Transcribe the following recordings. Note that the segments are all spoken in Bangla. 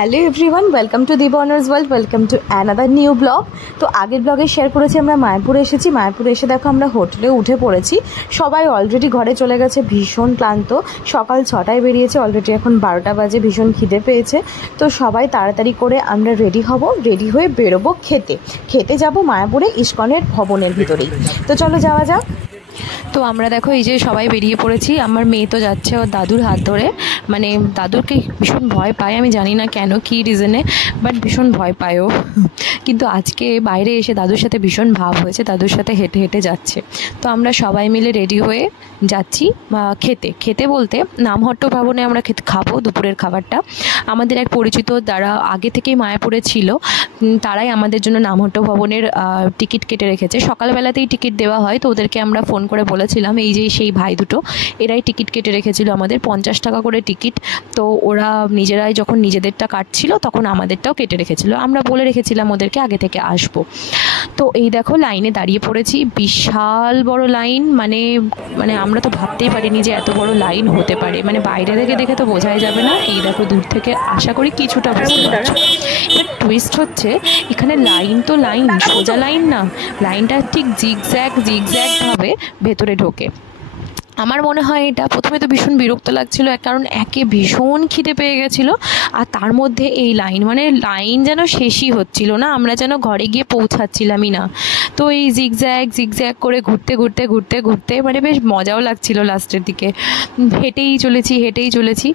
Hello everyone, welcome to Deep honours world, welcome to another new blog. তো আগের ব্লগে শেয়ার করেছি আমরা মায়াপুরে এসেছি। মায়াপুরে এসে দেখো আমরা হোটেলে উঠে পড়েছি। সবাই অলরেডি ঘরে চলে গেছে, ভীষণ ক্লান্ত। সকাল 6টায় বেরিয়েছে, অলরেডি এখন 12টা বাজে, ভীষণ খিদে পেয়েছে। তো সবাই তাড়াতাড়ি করে আমরা রেডি হব, রেডি হয়ে বেরোবো খেতে যাব মায়াপুরে ইস্কনের ভবনের ভিতরেই। তো চলো যাওয়া যাক। তো আমরা দেখো এই যে সবাই বেরিয়ে পড়েছি। আমার মেয়ে তো যাচ্ছে ওর দাদুর হাত ধরে, মানে দাদুরকে ভীষণ ভয় পায়, আমি জানি না কেন, কী রিজনে, বাট ভীষণ ভয় পায় ও। কিন্তু আজকে বাইরে এসে দাদুর সাথে ভীষণ ভাব হয়েছে, দাদুর সাথে হেঁটে হেঁটে যাচ্ছে। তো আমরা সবাই মিলে রেডি হয়ে যাচ্ছি খেতে বলতে নামহট্ট ভবনে আমরা খাবো দুপুরের খাবারটা। আমাদের এক পরিচিত যারা আগে থেকেই মায়াপুরে ছিল, তারাই আমাদের জন্য নামহট্ট ভবনের টিকিট কেটে রেখেছে। সকালবেলাতেই টিকিট দেওয়া হয়, তো ওদেরকে আমরা ফোন করে বলেছিলাম, এই যে সেই ভাই দুটো, এরাই টিকিট কেটে রেখেছিল আমাদের, 50 টাকা করে টিকিট। তো ওরা নিজেরাই যখন নিজেদেরটা কাটছিল তখন আমাদেরটাও কেটে রেখেছিল। আমরা বলে রেখেছিলাম ওদেরকে আগে থেকে আসবো। তো এই দেখো লাইনে দাঁড়িয়ে পড়েছি, বিশাল বড় লাইন, মানে আমরা তো ভাবতেই পারিনি যে এত বড় লাইন হতে পারে, মানে বাইরে থেকে দেখে তো বোঝাই যাবে না। এই দেখো দূর থেকে আশা করি কিছুটা বুঝতে পারছো। এবার টুইস্ট হচ্ছে, এখানে লাইন তো লাইন, সোজা লাইন না, লাইনটা ঠিক জিগজ্যাগ ভাবে ভেতরে ঢোকে। আমার মনে হয় এটা প্রথমে তো ভীষণ বিরক্ত লাগছিল, কারণ একে ভীষণ খিদে পেয়ে গেছিলো, আর তার মধ্যে এই লাইন, মানে লাইন যেন শেষই হচ্ছিল না, আমরা যেন ঘরে গিয়ে পৌঁছাচ্ছিলামই না। তো এই জিগজ্যাগ করে ঘুরতে মানে বেশ মজাও লাগছিল লাস্টের দিকে। হেঁটেই চলেছি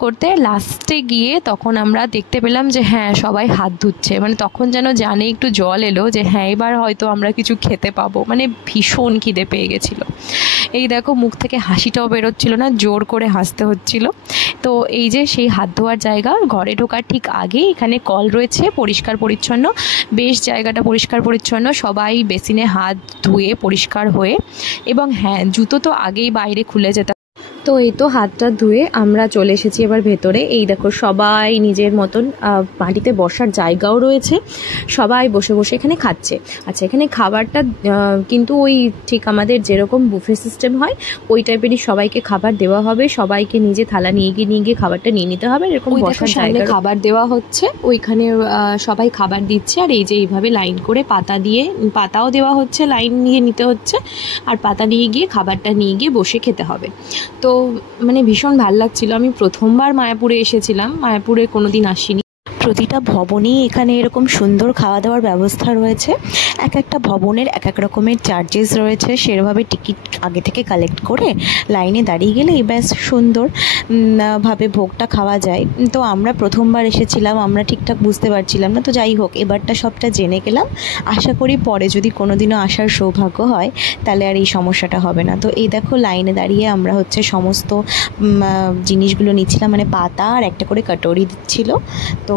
করতে লাস্টে গিয়ে তখন আমরা দেখতে পেলাম যে হ্যাঁ সবাই হাত ধুচ্ছে, মানে তখন যেন জানে একটু জল এলো যে হ্যাঁ এবার হয়তো আমরা কিছু খেতে পাবো, মানে ভীষণ খিদে পেয়ে গেছিলো। এই দেখো মুখ থেকে হাসিটাও বেরোচ্ছিল না, জোর করে হাসতে হচ্ছিল। তো এই যে সেই হাত ধোয়ার জায়গা, ঘরে ঢোকার ঠিক আগেই এখানে কল রয়েছে, পরিষ্কার পরিচ্ছন্ন, বেশ জায়গাটা পরিষ্কার পরিচ্ছন্ন, সবাই বেসিনে হাত ধুয়ে পরিষ্কার হয়ে, এবং হ্যাঁ জুতো তো আগেই বাইরে খুলে যেতে। তো এই তো হাতটা ধুয়ে আমরা চলে এসেছি এবার ভেতরে। এই দেখো সবাই নিজের মতন, মাটিতে বসার জায়গাও রয়েছে, সবাই বসে বসে এখানে খাচ্ছে। আচ্ছা, এখানে খাবারটা কিন্তু ওই ঠিক আমাদের যেরকম বুফে সিস্টেম হয় ওই টাইপেরই সবাইকে খাবার দেওয়া হবে, সবাইকে নিজে থালা নিয়ে গিয়ে খাবারটা নিয়ে নিতে হবে, এরকম বসার জায়গায় খাবার দেওয়া হচ্ছে, ওইখানে সবাই খাবার দিচ্ছে। আর এই যে এইভাবে লাইন করে পাতাও দেওয়া হচ্ছে, লাইন নিয়ে নিতে হচ্ছে, আর পাতা নিয়ে গিয়ে খাবারটা নিয়ে গিয়ে বসে খেতে হবে। তো মানে ভীষণ ভালো লাগছিল। আমি প্রথমবার মায়াপুরে এসেছিলাম, মায়াপুরে কোনোদিন আসিনি। প্রতিটা ভবনেই এখানে এরকম সুন্দর খাওয়া দাওয়ার ব্যবস্থা রয়েছে। এক একটা ভবনের এক এক রকমের চার্জেস রয়েছে, সেভাবে টিকিট আগে থেকে কালেক্ট করে লাইনে দাঁড়িয়ে গেলেই ব্যাস সুন্দর ভাবে ভোগটা খাওয়া যায়। তো আমরা প্রথমবার এসেছিলাম, আমরা ঠিকঠাক বুঝতে পারছিলাম না, তো যাই হোক এবারটা সবটা জেনে গেলাম। আশা করি পরে যদি কোনোদিনও আসার সৌভাগ্য হয় তাহলে আর এই সমস্যাটা হবে না। তো এই দেখো লাইনে দাঁড়িয়ে আমরা হচ্ছে সমস্ত জিনিসগুলো নিচ্ছিলাম, মানে পাতা আর একটা করে কাটোরি দিচ্ছিল। তো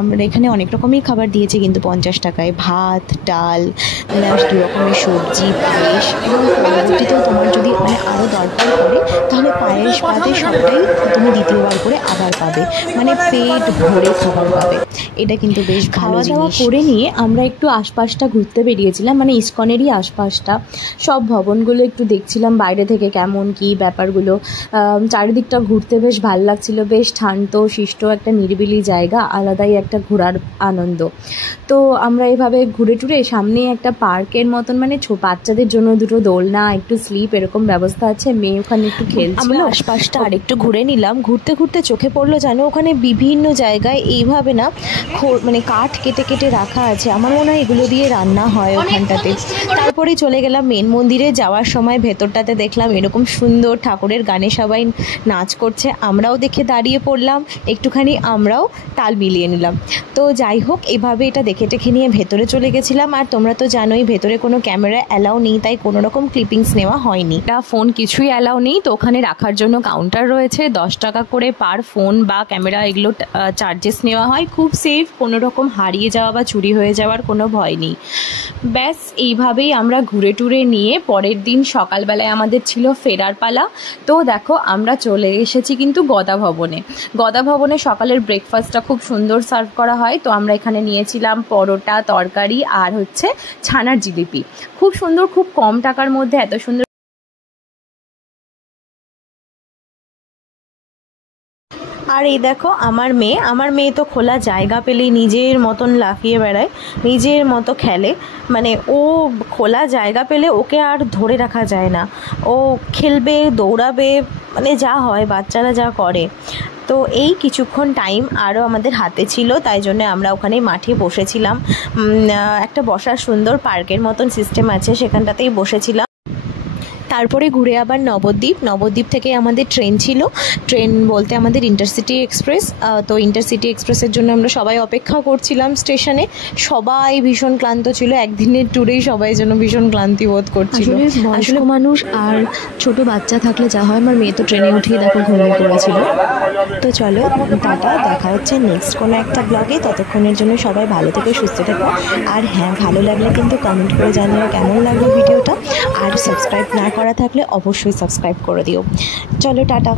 আমরা এখানে অনেক রকমের খাবার দিয়েছি, কিন্তু 50 টাকায় ভাত, ডাল, 2 রকমের সবজি, পায়েস, এবং পরবর্তীতেও তোমার যদি মানে আরও দরকার পড়ে তাহলে পায়েস পাতে সবটাই তুমি দ্বিতীয়বার করে আবার পাবে, মানে পেট ভরে খাবার পাবে। এটা কিন্তু বেশ ভালো জিনিস। করে নিয়ে আমরা একটু আশপাশটা ঘুরতে বেরিয়েছিলাম, মানে ইস্কনেরই আশপাশটা, সব ভবনগুলো একটু দেখছিলাম বাইরে থেকে কেমন কি ব্যাপারগুলো। চারিদিকটা ঘুরতে বেশ ভালো লাগছিল, বেশ শান্ত শিষ্ট একটা নিরিবিলি জায়গা, আলাদাই একটা ঘোরার আনন্দ। তো আমরা এভাবে ঘুরে টুরে সামনে একটা পার্কের মতন, মানে বাচ্চাদের জন্য 2টো দোলনা, একটু স্লিপ, এরকম ব্যবস্থা আছে। মেয়ে ওখানে একটু খেলছিল। আমরা আশপাশটা আরেকটু ঘুরে নিলাম, ঘুরতে চোখে পড়লো জানো ওখানে বিভিন্ন জায়গায় এইভাবে না মানে কাঠ কেটে রাখা আছে, আমার মনে হয় এগুলো দিয়ে রান্না হয় ওখানটাতে। তারপরেই চলে গেলাম মেন মন্দিরে। যাওয়ার সময় ভেতরটাতে দেখলাম এরকম সুন্দর ঠাকুরের গানে সবাই নাচ করছে, আমরাও দেখে দাঁড়িয়ে পড়লাম, একটুখানি আমরাও তাল মিলিয়ে নিলাম। তো যাই হোক এভাবে এটা দেখে নিয়ে ভেতরে চলে গেছিলাম। আর তোমরা তো জানোই ভেতরে কোনো ক্যামেরা অ্যালাউ নেই, তাই কোনো রকম ক্লিপিংস নেওয়া হয়নি, এটা ফোন কিছুই অ্যালাউ নেই। তো ওখানে রাখার জন্য কাউন্টার রয়েছে, 10 টাকা করে পার ফোন বা ক্যামেরা এগুলো চার্জেস নেওয়া হয়। খুব সেফ, কোনো রকম হারিয়ে যাওয়া বা চুরি হয়ে যাওয়ার কোনো ভয় নেই। ব্যাস এইভাবেই আমরা ঘুরে টুরে নিয়ে পরের দিন সকালবেলায় আমাদের ছিল ফেরার পালা। তো দেখো আমরা চলে এসেছি কিন্তু গদা ভবনে সকালের ব্রেকফাস্টটা খুব সুন্দর সার্ভ করা হয়। তো আমরা এখানে নিয়েছিলাম পরোটা, তরকারি আর হচ্ছে ছানার জিলিপি, খুব সুন্দর, খুব কম টাকার মধ্যে এত সুন্দর। আর এই দেখো আমার মেয়ে তো খোলা জায়গা পেলেই নিজের মতন লাফিয়ে বেড়ায়, নিজের মতো খেলে। মানে ও খোলা জায়গা পেলে ওকে আর ধরে রাখা যায় না, ও খেলবে, দৌড়াবে, মানে যা হয় বাচ্চারা যা করে। তো এই কিছুক্ষণ টাইম আরও আমাদের হাতে ছিল, তাই জন্য আমরা ওখানে মাঠে বসেছিলাম। একটা বসার সুন্দর পার্কের মতন সিস্টেম আছে, সেখানটাতেই বসেছিলাম। তারপরে ঘুরে আবার নবদ্বীপ থেকে আমাদের ট্রেন ছিল। ট্রেন বলতে আমাদের ইন্টারসিটি এক্সপ্রেস। তো ইন্টারসিটি এক্সপ্রেসের জন্য আমরা সবাই অপেক্ষা করছিলাম স্টেশনে। সবাই ভীষণ ক্লান্ত ছিল, একদিনের ট্যুরেই সবাই যেন ভীষণ ক্লান্তি বোধ করছিল। আসলে মানুষ আর ছোট বাচ্চা থাকলে যা হয়, আমার মেয়ে তো ট্রেনে উঠিয়ে দেখো ঘুমিয়ে পড়েছিল। তো চলো টাটা, দেখা হচ্ছে নেক্সট কোনো একটা ব্লগে। ততক্ষণের জন্য সবাই ভালো থেকে সুস্থ থেকো। আর হ্যাঁ, ভালো লাগলে কিন্তু কমেন্ট করে জানিও কেমন লাগলো ভিডিওটা। আর সাবস্ক্রাইব না করা থাকলে অবশ্যই সাবস্ক্রাইব করে দিও। চলো টাটা।